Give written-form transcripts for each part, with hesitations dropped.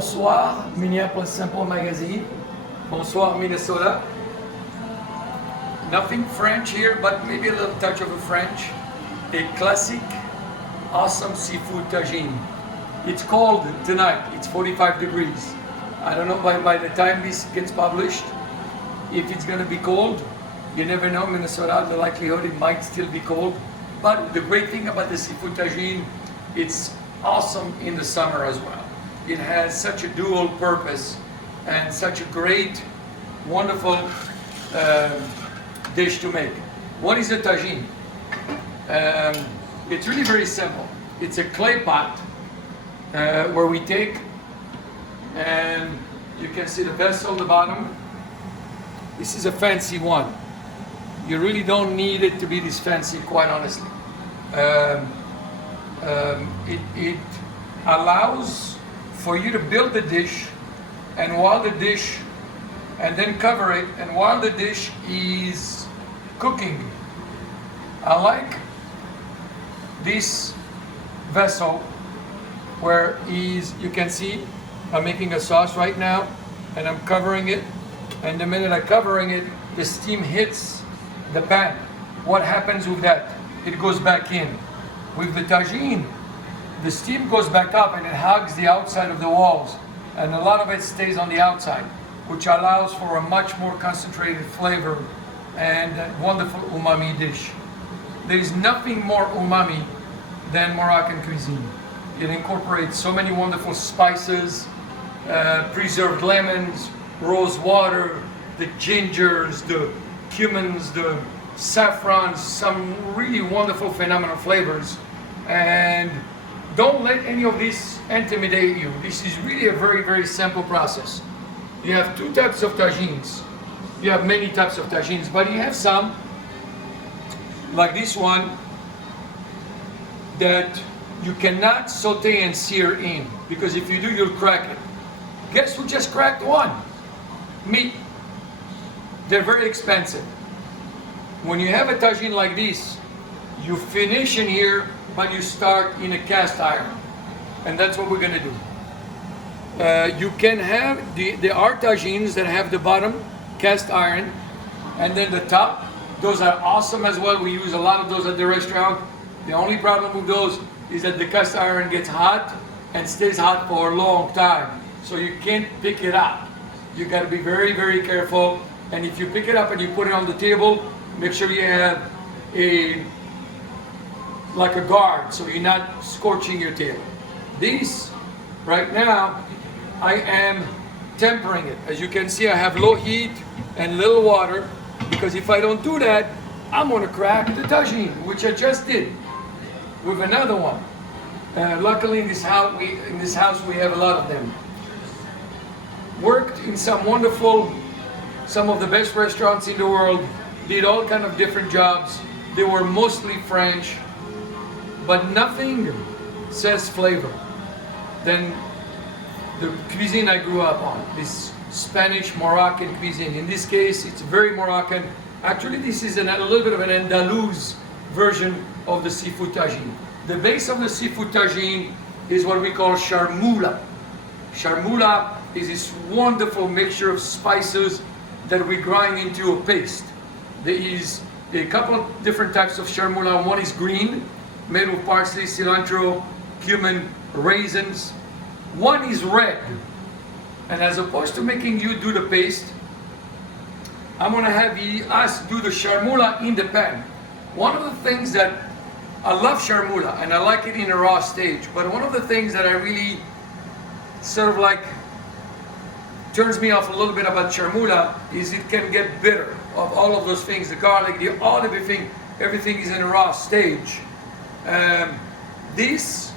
Bonsoir, Minneapolis Simple Magazine. Bonsoir, Minnesota. Nothing French here, but maybe a little touch of a French. A classic, awesome seafood tagine. It's cold tonight, it's 45 degrees. I don't know by the time this gets published, if it's gonna be cold. You never know, Minnesota, the likelihood it might still be cold. But the great thing about the seafood tagine, it's awesome in the summer as well. It has such a dual purpose and such a great, wonderful dish to make. What is a tagine? It's really very simple. It's a clay pot where we take, and you can see the vessel at the bottom. This is a fancy one. You really don't need it to be this fancy, quite honestly. It allows for you to build the dish, and then cover it, and while the dish is cooking. I like this vessel where you can see I'm making a sauce right now, and I'm covering it, and the minute I'm covering it, the steam hits the pan. What happens with that? It goes back in. With the tagine, the steam goes back up and it hugs the outside of the walls, and a lot of it stays on the outside, which allows for a much more concentrated flavor and a wonderful umami dish. There is nothing more umami than Moroccan cuisine. It incorporates so many wonderful spices, preserved lemons, rose water, the gingers, the cumins, the saffrons, some really wonderful, phenomenal flavors. And don't let any of this intimidate you. This is really a very, very simple process. You have two types of tagines. You have many types of tagines, but you have some, like this one, that you cannot saute and sear in, because if you do, you'll crack it. Guess who just cracked one? Me. They're very expensive. When you have a tagine like this, you finish in here, but you start in a cast iron. And that's what we're gonna do. You can have, there are tagines that have the bottom cast iron, and then the top. Those are awesome as well. We use a lot of those at the restaurant. The only problem with those is that the cast iron gets hot and stays hot for a long time. So you can't pick it up. You gotta be very, very careful. And if you pick it up and you put it on the table, make sure you have like a guard, so you're not scorching your table. These, right now, I am tempering it. As you can see, I have low heat and little water, because if I don't do that, I'm gonna crack the tagine, which I just did with another one. Luckily in this house we have a lot of them. Worked in some of the best restaurants in the world, did all kind of different jobs. They were mostly French, but nothing says flavor than the cuisine I grew up on, this Spanish Moroccan cuisine. In this case, it's very Moroccan. Actually, this is a little bit of an Andalus version of the seafood tagine. The base of the seafood tagine is what we call charmoula. Charmoula is this wonderful mixture of spices that we grind into a paste. There is a couple of different types of charmoula. One is green, made with parsley, cilantro, cumin, raisins. One is red. And as opposed to making you do the paste, I'm gonna have us do the charmoula in the pan. One of the things that I love charmoula, and I like it in a raw stage, but one of the things that I really sort of like turns me off a little bit about charmoula is it can get bitter of all of those things, the garlic, everything is in a raw stage. This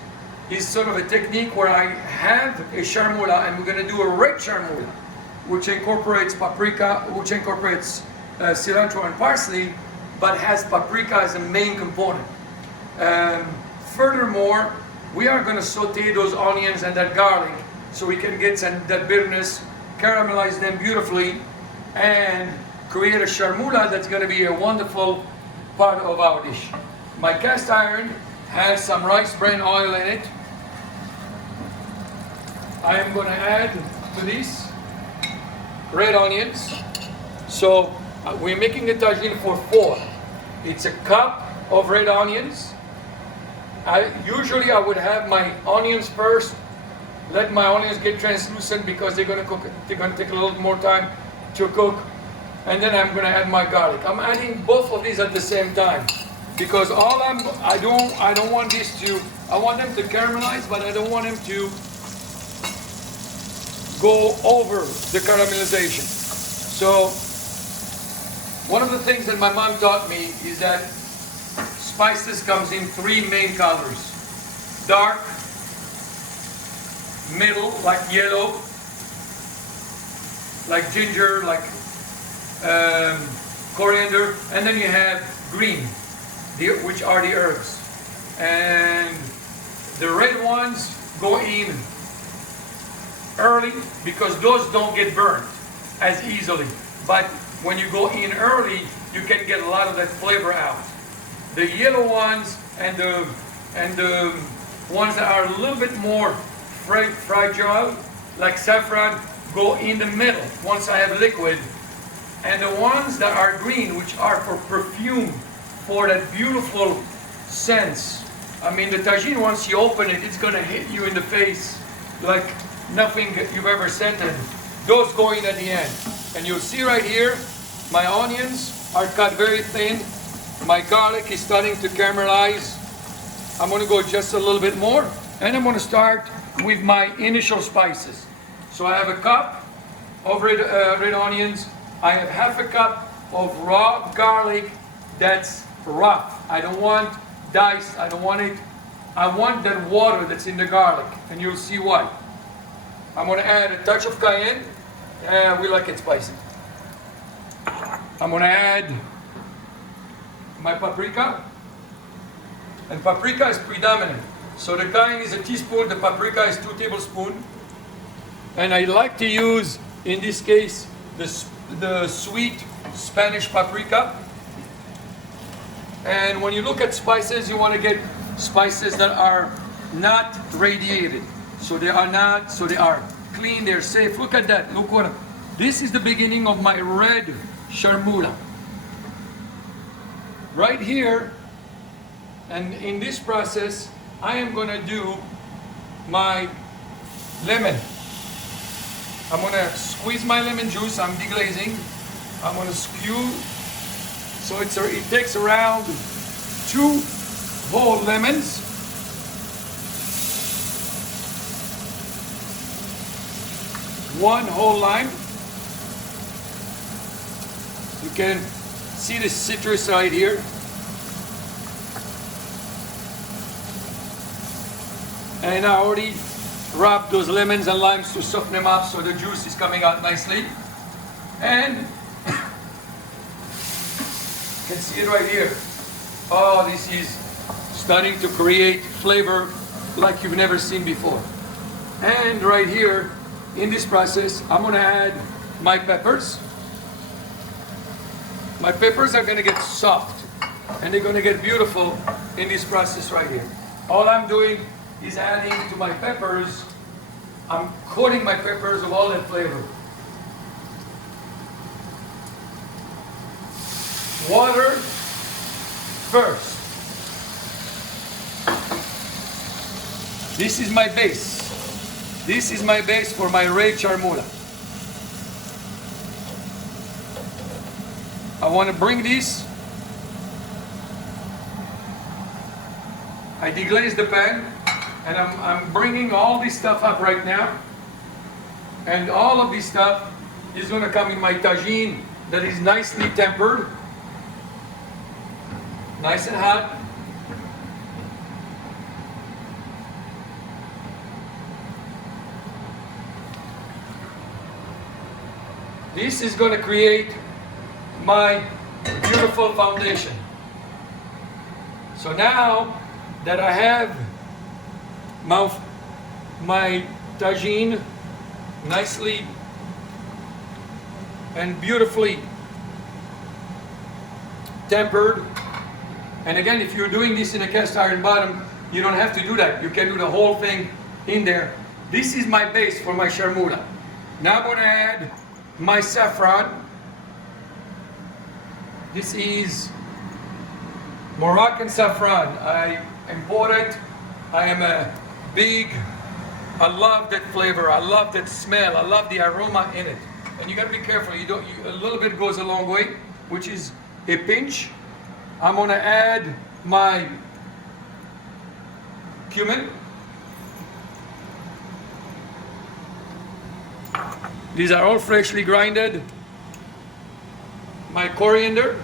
is sort of a technique where I have a charmoula, and we're going to do a red charmoula, which incorporates paprika, which incorporates cilantro and parsley, but has paprika as a main component. Furthermore, we are going to saute those onions and that garlic so we can get that bitterness, caramelize them beautifully, and create a charmoula that's going to be a wonderful part of our dish. My cast iron has some rice bran oil in it. I am going to add to these red onions. So we're making a tagine for 4. It's a cup of red onions. Usually I would have my onions first, let my onions get translucent because they're going to cook. They're going to take a little more time to cook, and then I'm going to add my garlic. I'm adding both of these at the same time because I don't want these to. I want them to caramelize, but I don't want them to go over the caramelization. So one of the things that my mom taught me is that spices comes in 3 main colors: dark, middle, like yellow, like ginger, like coriander, and then you have green, which are the herbs. And the red ones go in early because those don't get burnt as easily. But when you go in early, you can get a lot of that flavor out. The yellow ones and the ones that are a little bit more fragile, like saffron, go in the middle once I have liquid. And the ones that are green, which are for perfume, for that beautiful sense. I mean, the tagine, once you open it, it's going to hit you in the face like nothing you've ever scented. Those go in at the end. And you'll see right here, my onions are cut very thin. My garlic is starting to caramelize. I'm going to go just a little bit more. And I'm going to start with my initial spices. So I have a cup of red onions. I have half a cup of raw garlic that's rough. I don't want diced. I don't want it. I want that water that's in the garlic. And you'll see why. I'm going to add a touch of cayenne. We like it spicy. I'm going to add my paprika. And paprika is predominant. So the cayenne is a teaspoon, the paprika is 2 tablespoons. And I like to use, in this case, the sweet Spanish paprika. And when you look at spices, you want to get spices that are not radiated. So they are clean, they're safe. Look at that. Look what. This is the beginning of my red charmoula. Right here, and in this process, I am going to do my lemon. I'm going to squeeze my lemon juice. I'm deglazing. I'm going to skew. So it takes around 2 whole lemons. One whole lime. You can see the citrus right here. And I already rubbed those lemons and limes to soften them up so the juice is coming out nicely. And you can see it right here. Oh, this is starting to create flavor like you've never seen before. And right here, in this process, I'm going to add my peppers. My peppers are going to get soft and they're going to get beautiful in this process right here. All I'm doing is adding to my peppers, I'm coating my peppers with all that flavor. Water first. This is my base. This is my base for my red charmoula. I want to bring this. I deglaze the pan, and I'm bringing all this stuff up right now. And all of this stuff is going to come in my tagine that is nicely tempered, nice and hot. This is going to create my beautiful foundation. So now that I have my tagine nicely and beautifully tempered, and again, if you're doing this in a cast iron bottom, you don't have to do that. You can do the whole thing in there. This is my base for my sharmula. Now I'm going to add my saffron. This is Moroccan saffron. I import it. I am I love that flavor. I love that smell. I love the aroma in it. And you got to be careful. A little bit goes a long way, which is a pinch. I'm going to add my cumin. These are all freshly grinded. My coriander.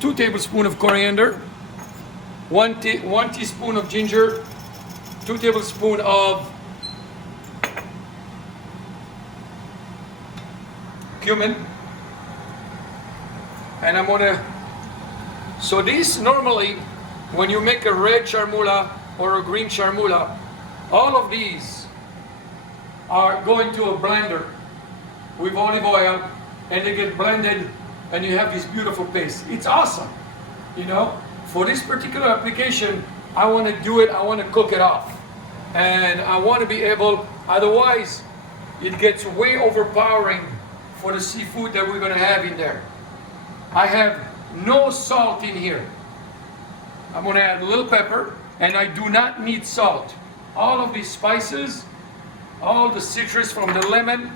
2 tablespoons of coriander. 1 teaspoon of ginger. 2 tablespoons of cumin. And I'm gonna, so these normally, when you make a red sharmula or a green sharmula, all of these are going to a blender with olive oil, and they get blended, and you have this beautiful paste. It's awesome, you know. For this particular application, I want to do it, I want to cook it off, and I want to be able, otherwise it gets way overpowering for the seafood that we're going to have in there. I have no salt in here. I'm going to add a little pepper, and I do not need salt. All of these spices, all the citrus from the lemon,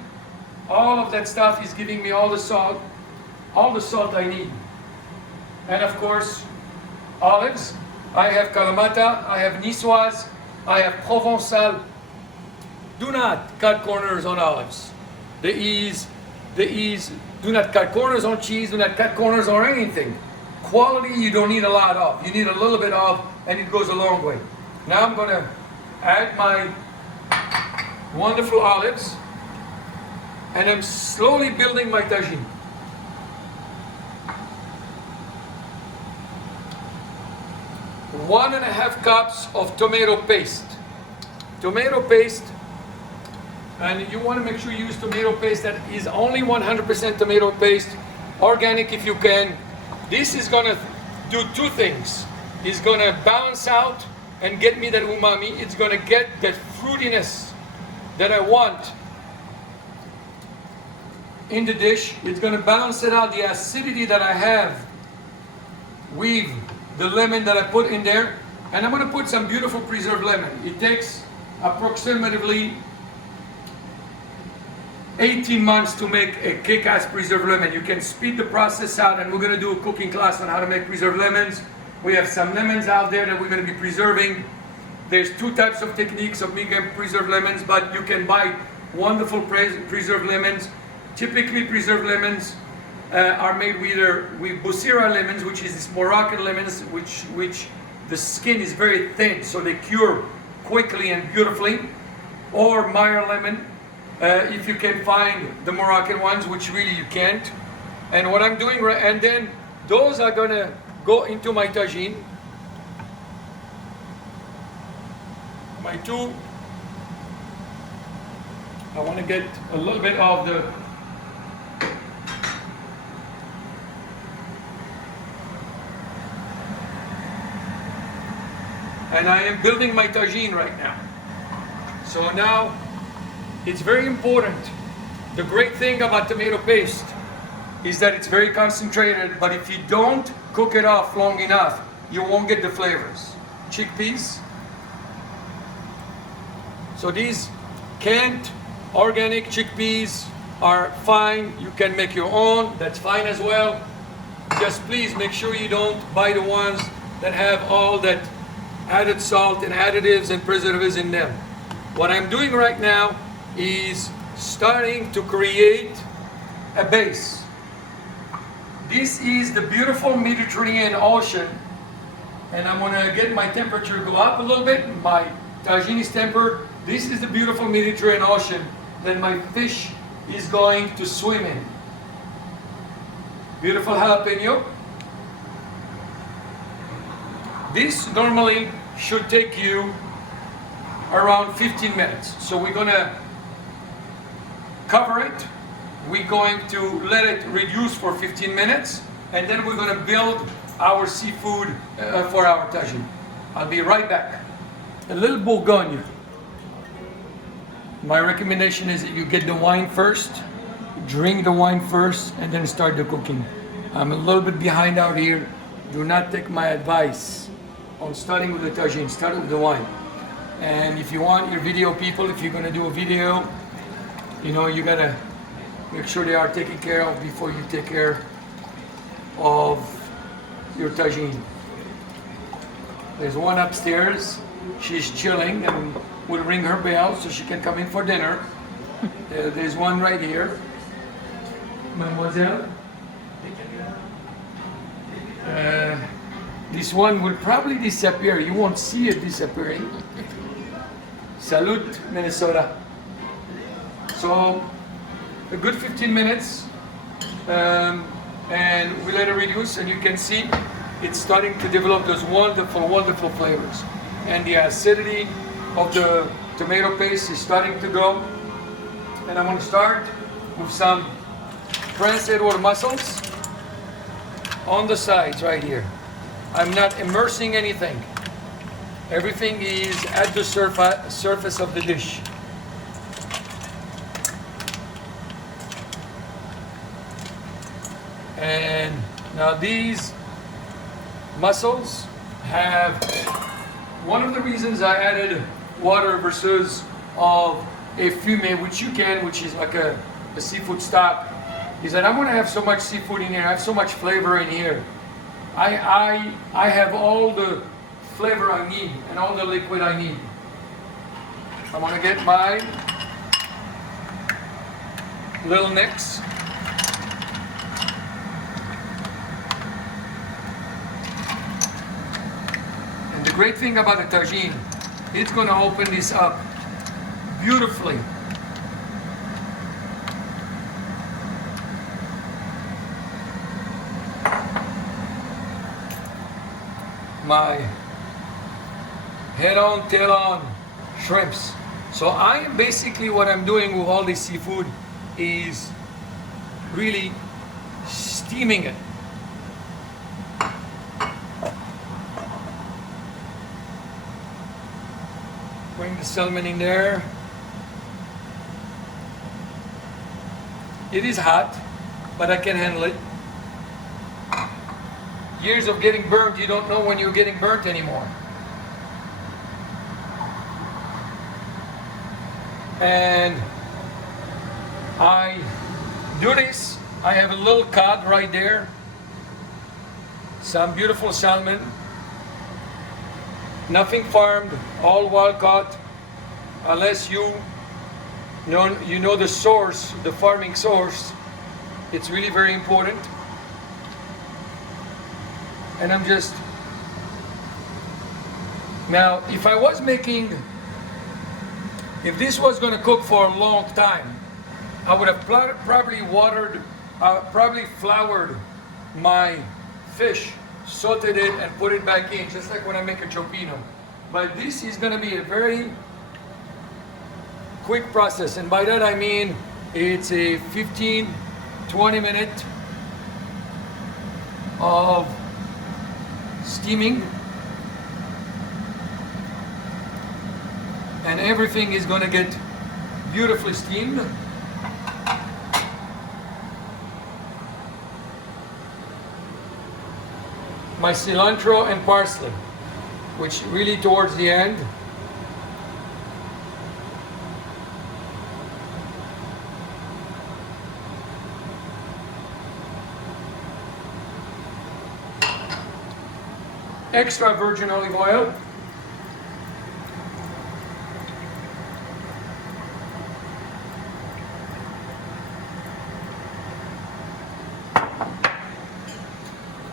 all of that stuff is giving me all the salt I need. And of course, olives. I have Kalamata, I have Niçoise, I have Provençal. Do not cut corners on olives. The ease, do not cut corners on cheese, do not cut corners on anything. Quality you don't need a lot of. You need a little bit of, and it goes a long way. Now I'm gonna add my wonderful olives, and I'm slowly building my tagine. One and a half cups of tomato paste. Tomato paste, and you want to make sure you use tomato paste that is only 100% tomato paste, organic if you can. This is gonna do 2 things. It's gonna balance out and get me that umami. It's gonna get that fruitiness that I want in the dish. It's going to balance it out, the acidity that I have with the lemon that I put in there. And I'm going to put some beautiful preserved lemon. It takes approximately 18 months to make a kick-ass preserved lemon. You can speed the process out, and we're going to do a cooking class on how to make preserved lemons. We have some lemons out there that we're going to be preserving. There's 2 types of techniques of making preserved lemons, but you can buy wonderful preserved lemons. Typically, preserved lemons are made with Bussira lemons, which is this Moroccan lemons, which the skin is very thin, so they cure quickly and beautifully. Or Meyer lemon, if you can find the Moroccan ones, which really you can't. And what I'm doing, and then those are gonna go into my tagine. My 2, I want to get a little bit of the and I am building my tagine right now. So now it's very important. The great thing about tomato paste is that it's very concentrated, but if you don't cook it off long enough, you won't get the flavors. Chickpeas. So these canned organic chickpeas are fine. You can make your own, that's fine as well. Just please make sure you don't buy the ones that have all that added salt and additives and preservatives in them. What I'm doing right now is starting to create a base. This is the beautiful Mediterranean Ocean, and I'm gonna get my temperature go up a little bit. My tagine is tempered. This is the beautiful Mediterranean Ocean that my fish is going to swim in. Beautiful jalapeno. This normally should take you around 15 minutes. So we're gonna cover it. We're going to let it reduce for 15 minutes, and then we're gonna build our seafood for our tagine. I'll be right back. A little Bourgogne. My recommendation is that you get the wine first, drink the wine first, and then start the cooking. I'm a little bit behind out here. Do not take my advice on starting with the tagine. Start with the wine. And if you want your video people, if you're gonna do a video, you know, you gotta make sure they are taken care of before you take care of your tagine. There's one upstairs. She's chilling and we'll ring her bell so she can come in for dinner. There's one right here. Mademoiselle. This one will probably disappear. You won't see it disappearing. Salute, Minnesota. So, a good 15 minutes. And we let it reduce, and you can see it's starting to develop those wonderful, wonderful flavors. And the acidity of the tomato paste is starting to go. And I'm going to start with some Prince Edward mussels on the sides right here. I'm not immersing anything. Everything is at the surface of the dish. And now these mussels have, one of the reasons I added water versus of a fumet, which you can, which is like a seafood stock, is that I'm going to have so much seafood in here, I have so much flavor in here. I have all the flavor I need and all the liquid I need. I'm going to get my little mix. And the great thing about the tagine, it's going to open this up beautifully. My head on, tail on shrimps. So basically what I'm doing with all this seafood is really steaming it. Bring the salmon in there. It is hot, but I can handle it. Years of getting burnt, you don't know when you're getting burnt anymore. And I do this. I have a little cod right there. Some beautiful salmon. Nothing farmed, all wild caught. Unless you know the source, the farming source. It's really very important. And I'm just, now if I was making, if this was going to cook for a long time, I would have probably probably floured my fish, sauteed it and put it back in, just like when I make a chopino. But this is going to be a very quick process, and by that I mean it's a 15-20 minute of steaming, and everything is going to get beautifully steamed. My cilantro and parsley, which really towards the end. Extra virgin olive oil.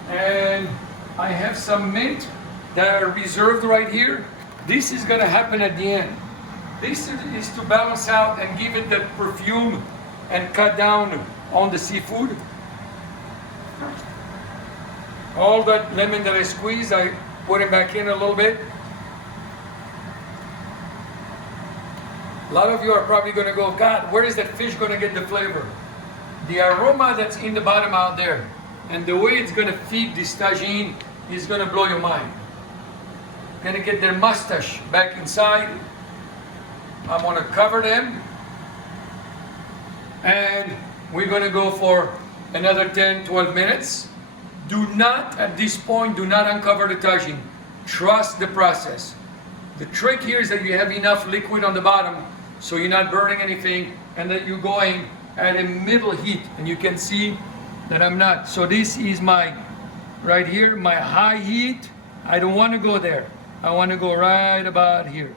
And I have some mint that are reserved right here. This is going to happen at the end. This is to balance out and give it that perfume and cut down on the seafood. All that lemon that I squeezed, I put it back in a little bit. A lot of you are probably going to go, God, where is that fish going to get the flavor? The aroma that's in the bottom out there, and the way it's going to feed this tagine is going to blow your mind. Going to get their mustache back inside. I'm gonna cover them, and we're gonna go for another 10-12 minutes. Do not, at this point, do not uncover the tagine. Trust the process. The trick here is that you have enough liquid on the bottom so you're not burning anything, and that you're going at a middle heat, and you can see that I'm not. So this is my, right here, my high heat. I don't want to go there. I want to go right about here.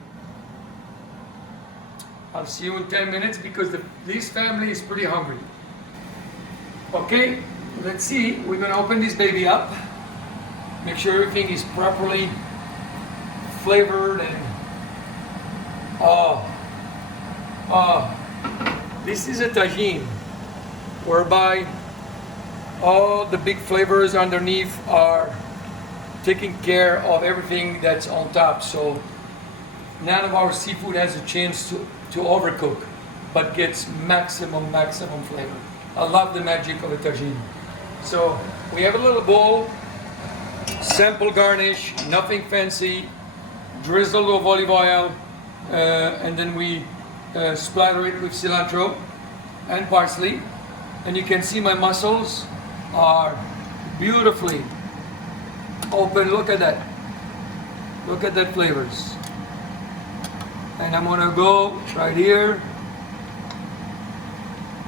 I'll see you in 10 minutes because this family is pretty hungry. Okay, let's see. We're gonna open this baby up. Make sure everything is properly flavored and this is a tagine whereby all the big flavors underneath are taking care of everything that's on top. So none of our seafood has a chance to overcook, but gets maximum flavor. I love the magic of a tagine. So we have a little bowl, simple garnish, nothing fancy, drizzle of olive oil, and then we splatter it with cilantro and parsley. And you can see my mussels are beautifully open. Look at that. Look at that flavors. And I'm gonna go right here.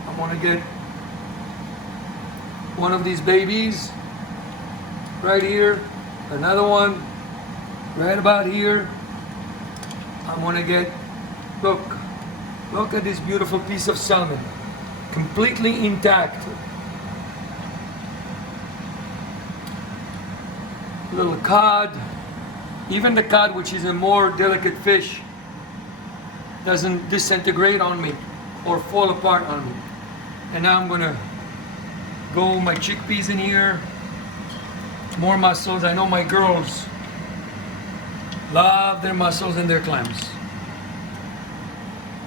I'm gonna get one of these babies right here, another one right about here. I'm gonna get, look at this beautiful piece of salmon, completely intact. Little cod, even the cod, which is a more delicate fish, doesn't disintegrate on me or fall apart on me. And now I'm gonna go my chickpeas in here, more mussels. I know my girls love their mussels and their clams.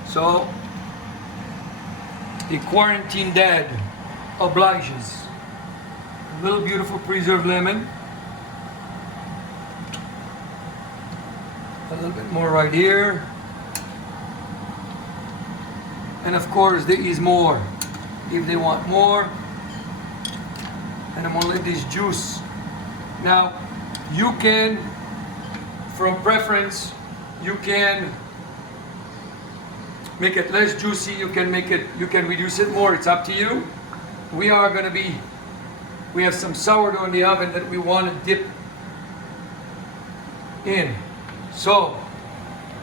So the quarantine dad obliges. A little beautiful preserved lemon. A little bit more right here. And of course there is more if they want more. And I'm gonna let this juice. Now you can, from preference, you can make it less juicy, you can reduce it more, it's up to you. We have some sourdough in the oven that we want to dip in. So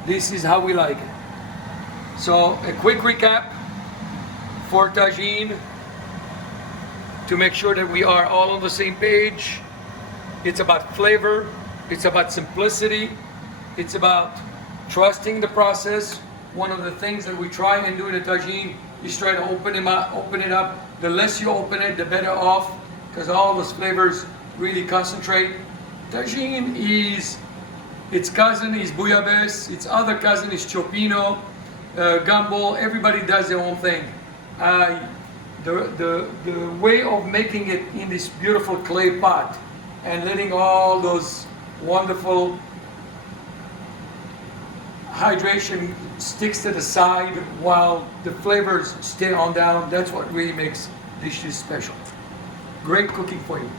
this is how we like it. So a quick recap for tagine to make sure that we are all on the same page. It's about flavor, it's about simplicity, it's about trusting the process. One of the things that we try and do in a tagine is try to open it up. The less you open it, the better off, because all those flavors really concentrate. Tagine is, its cousin is bouillabaisse, its other cousin is cioppino, gumbo. Everybody does their own thing. The way of making it in this beautiful clay pot and letting all those wonderful hydration sticks to the side while the flavors stay on down, that's what really makes dishes special. Great cooking for you.